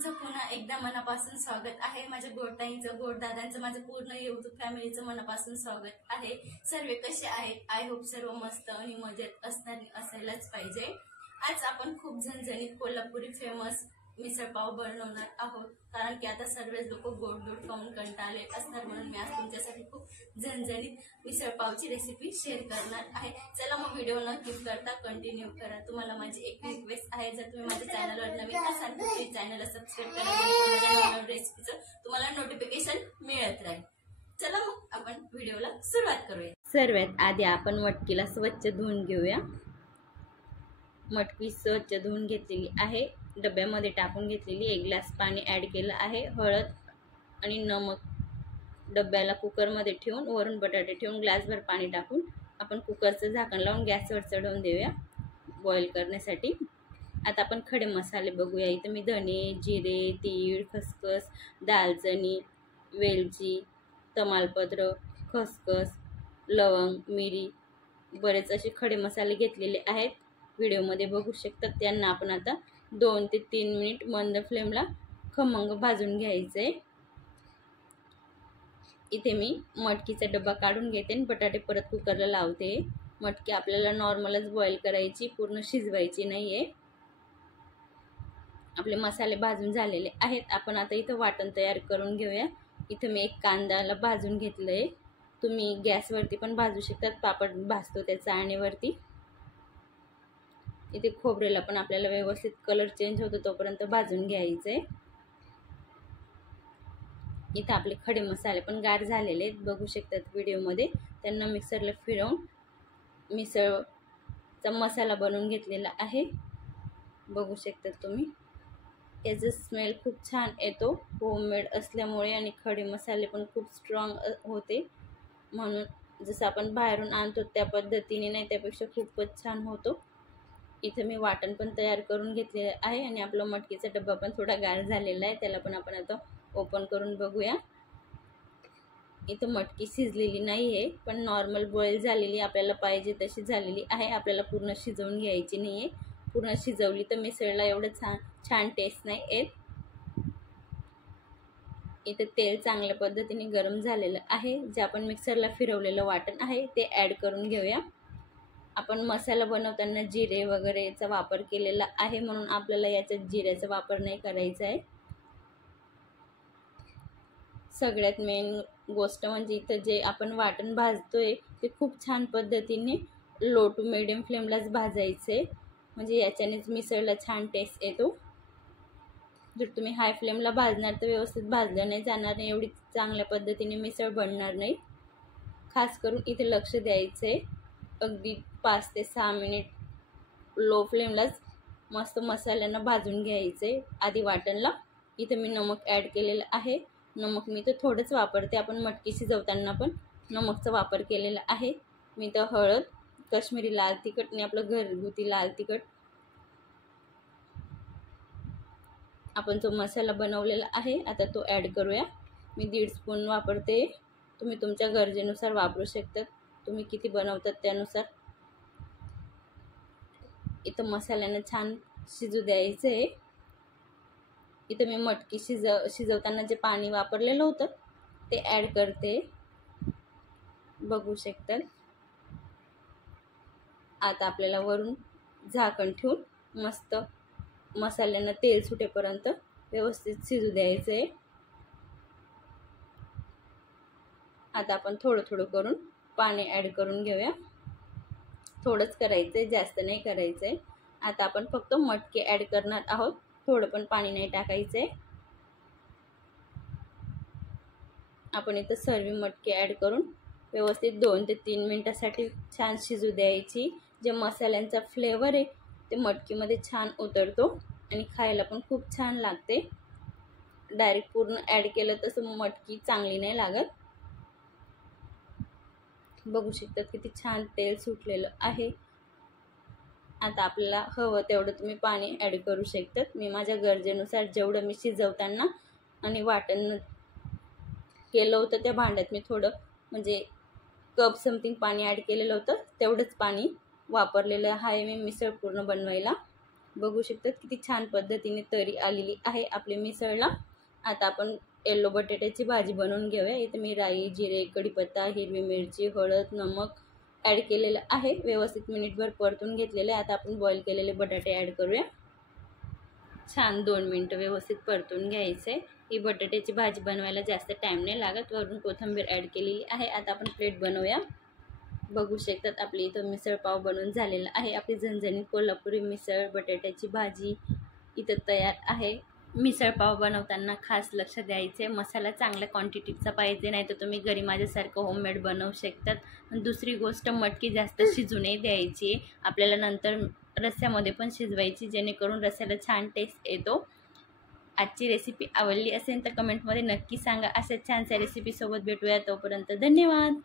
तुमचं पुन्हा एकदा मनापासून स्वागत आहे। माझ्या गोडताईंचं, गोडदादांचं, माझं पूर्ण YouTube फॅमिलीचं मनापासून स्वागत आहे। सर्व कसे आहेत? आय होप सर्व मस्त आणि मजेत असायलाच पाहिजे। आज आपण खूप झणझणीत कोल्हापुरी फेमस मिसळ पाव बनवणार आहोत, कारण की आता सर्वच लोक गोड खाऊन कंटाळले असणार, म्हणून मी आज तुमच्यासाठी खूप झणझणीत मिसळ पावची रेसिपी शेअर करणार आहे। चला मग व्हिडिओ न स्किप करता कंटिन्यू करा। तुम्हाला माझी एक रिक्वेस्ट आहे, जर तुम्ही माझ्या चॅनलवर नवीन असाल तर प्लीज चॅनलला सबस्क्राईब करा, जेणेकरून माझ्या रेसिपीचं तुम्हाला नोटिफिकेशन मिळत राहील। चला मग आपण व्हिडिओला सुरुवात करूया। सर्वात आधी आपण मटकीला स्वच्छ धुवून घेऊया। मटकी स्वच्छ धुवून घेतलेली आहे, डब्यामध्ये टाकून घेतलेली, 1 ग्लास पाणी ॲड केलं आहे, हळद आणि नमक डब्याला कुकरमध्ये ठेवून वरून बटाटे ठेवून ग्लासभर पाणी टाकून आपण कुकरचं झाकण लावून गॅसवर चढवून देऊया बॉईल करण्यासाठी। आता आपण खडे मसाले बघूया। इथं मी धने, जिरे, तीळ, खसखस, दालचिनी, वेलची, तमालपत्र, खसखस, लवंग, मिरी, बरेच असे खडे मसाले घेतलेले आहेत, व्हिडिओमध्ये बघू शकतात। त्यांना आपण आता 2 ते 3 मिनिट मंद फ्लेमला खमंग भाजून घ्यायचे। इथे मी मटकीचा डब्बा काढून घेते आणि बटाटे परत कुकरला लावते। मटकी आपल्याला नॉर्मलच बॉईल करायची, पूर्ण शिजवायची नाही आहे। आपले मसाले भाजून झालेले आहेत। आपण आता इथं वाटण तयार करून घेऊया। इथं मी एक कांद्याला भाजून घेतलं आहे, तुम्ही गॅसवरती पण भाजू शकतात, पापड भाजतो त्या चाळणीवरती। इथे खोबरेला पण आपल्याला व्यवस्थित कलर चेंज होतो तोपर्यंत भाजून घ्यायचे। इथे आपले खडे मसाले पण गार झालेले आहेत, बघू शकतात व्हिडिओमध्ये। त्यांना मिक्सरला फिरवून मिसळचा मसाला बनवून घेतलेला आहे, बघू शकतात तुम्ही। याचा स्मेल खूप छान येतो होममेड असल्यामुळे, आणि खडे मसाले पण खूप स्ट्रॉंग होते, म्हणून जसं आपण बाहेरून आणतो त्या पद्धतीने नाही, त्यापेक्षा खूपच छान होतो। इथे मी वाटण पण तयार करून घेतलेलं आहे, आणि आपला मटकीचा डब्बा पण थोडा गार झालेला आहे, त्याला पण आपण आता ओपन करून बघूया। इथं मटकी शिजलेली नाही आहे, पण नॉर्मल बॉईल झालेली आपल्याला पाहिजे तशी झालेली आहे। आपल्याला पूर्ण शिजवून घ्यायची नाही आहे, पूर्ण शिजवली तर मिसळला एवढं छान टेस्ट नाही येत। इथे तेल चांगल्या पद्धतीने गरम झालेलं आहे, जे आपण मिक्सरला फिरवलेलं वाटण आहे ते ॲड करून घेऊया। आपण मसाला बनवताना जिरे वगैरेचा वापर केलेला आहे, म्हणून आपल्याला याच्यात जिऱ्याचा वापर नाही करायचा आहे। सगळ्यात मेन गोष्ट म्हणजे इथं जे आपण वाटण भाजतोय ते खूप छान पद्धतीने लो टू मिडियम फ्लेमलाच भाजायचे, म्हणजे याच्यानेच मिसळला छान टेस्ट येतो। जर तुम्ही हाय फ्लेमला भाजणार तर व्यवस्थित भाजलं नाही जाणार नाही, एवढी चांगल्या पद्धतीने मिसळ बनणार नाही। खास करून इथे लक्ष द्यायचे, अगदी 5 ते 6 मिनिट लो फ्लेमलाच मस्त मसाल्यांना भाजून घ्यायचे। आधी वाटणला इथे मी नमक ॲड केलेलं आहे, नमक मी तर थोडंच वापरते, आपण मटकी शिजवताना पण नमकचा वापर केलेला आहे। मी तर हळद, काश्मीरी लाल तिखट आणि आपलं घरगुती लाल तिखट आपण जो मसाला बनवलेला आहे आता तो ॲड करूया। मी 1.5 स्पून वापरते, तुम्ही तुमच्या गरजेनुसार वापरू शकतात, तुम्ही किती बनवतात त्यानुसार। इथं मसाल्यानं छान शिजू द्यायचं आहे। इथं मी मटकी शिजवताना जे पाणी वापरलेलं होतं ते ॲड करते, बघू शकतात। आता आपल्याला वरून झाकण ठेवून मस्त मसाल्यांना तेल सुटेपर्यंत व्यवस्थित शिजू द्यायचं आहे। आता आपण थोडं थोडं करून पाणी ॲड करून घेऊया, थोडंच करायचं आहे, जास्त नाही करायचं आहे। आता आपण फक्त मटकी ॲड करणार आहोत, थोडं पण पाणी नाही टाकायचं आहे। आपण इथं सर्व मटकी ॲड करून व्यवस्थित 2 ते 3 मिनिटासाठी छान शिजू द्यायची। जे मसाल्यांचा फ्लेवर आहे ते मटकीमध्ये छान उतरतो आणि खायला पण खूप छान लागते। डायरेक्ट पूर्ण ॲड केलं तसं मटकी चांगली नाही लागत, बघू शकतात किती छान तेल सुटलेलं आहे। आता आपल्याला हवं तेवढं तुम्ही पाणी ॲड करू शकतात, मी माझ्या गरजेनुसार जेवढं मी शिजवताना आणि वाटण केलं होतं त्या भांड्यात मी थोडं म्हणजे कप समथिंग पाणी ॲड केलेलं होतं, तेवढंच पाणी वापरलेलं आहे मी मिसळ पूर्ण बनवायला। बघू शकतात किती छान पद्धतीने तरी आलेली आहे आपली मिसळला. आता आपण येलो बटाट्याची भाजी बनवून घेऊया. इथे मी राई, जिरे, कढीपत्ता, हिरवी मिरची, हळद, नमक ॲड केलेलं आहे. व्यवस्थित मिनिटभर परतून घेतलेले. आता आपण बॉईल केलेले बटाटे ॲड करूया. छान 2 मिनटं व्यवस्थित परतून घ्यायचे. ही बटाट्याची भाजी बनवायला जास्त टाईम नाही लागत. वरून कोथिंबीर ॲड केलेली आहे. आता आपण प्लेट बनवूया. बघू शकतात आपली इथं मिसळ पाव बनवून झालेला आहे. आपली झणझणीत कोल्हापुरी मिसळ बटाट्याची भाजी इथं तयार आहे. मिसळ पाव बनवताना खास लक्ष द्यायचे, मसाला चांगल्या क्वांटिटीचा पाहिजे, नाही तर तुम्ही घरी माझ्यासारखं होममेड बनवू शकतात. दुसरी गोष्ट, मटकी जास्त शिजू नाही द्यायची. आपल्याला नंतर रस्स्यामध्ये पण शिजवायची, जेणेकरून रस्स्याला छान टेस्ट येतो. आजची रेसिपी आवडली असेल तर कमेंटमध्ये नक्की सांगा. अशा छानशा रेसिपीसोबत भेटूया. तोपर्यंत धन्यवाद.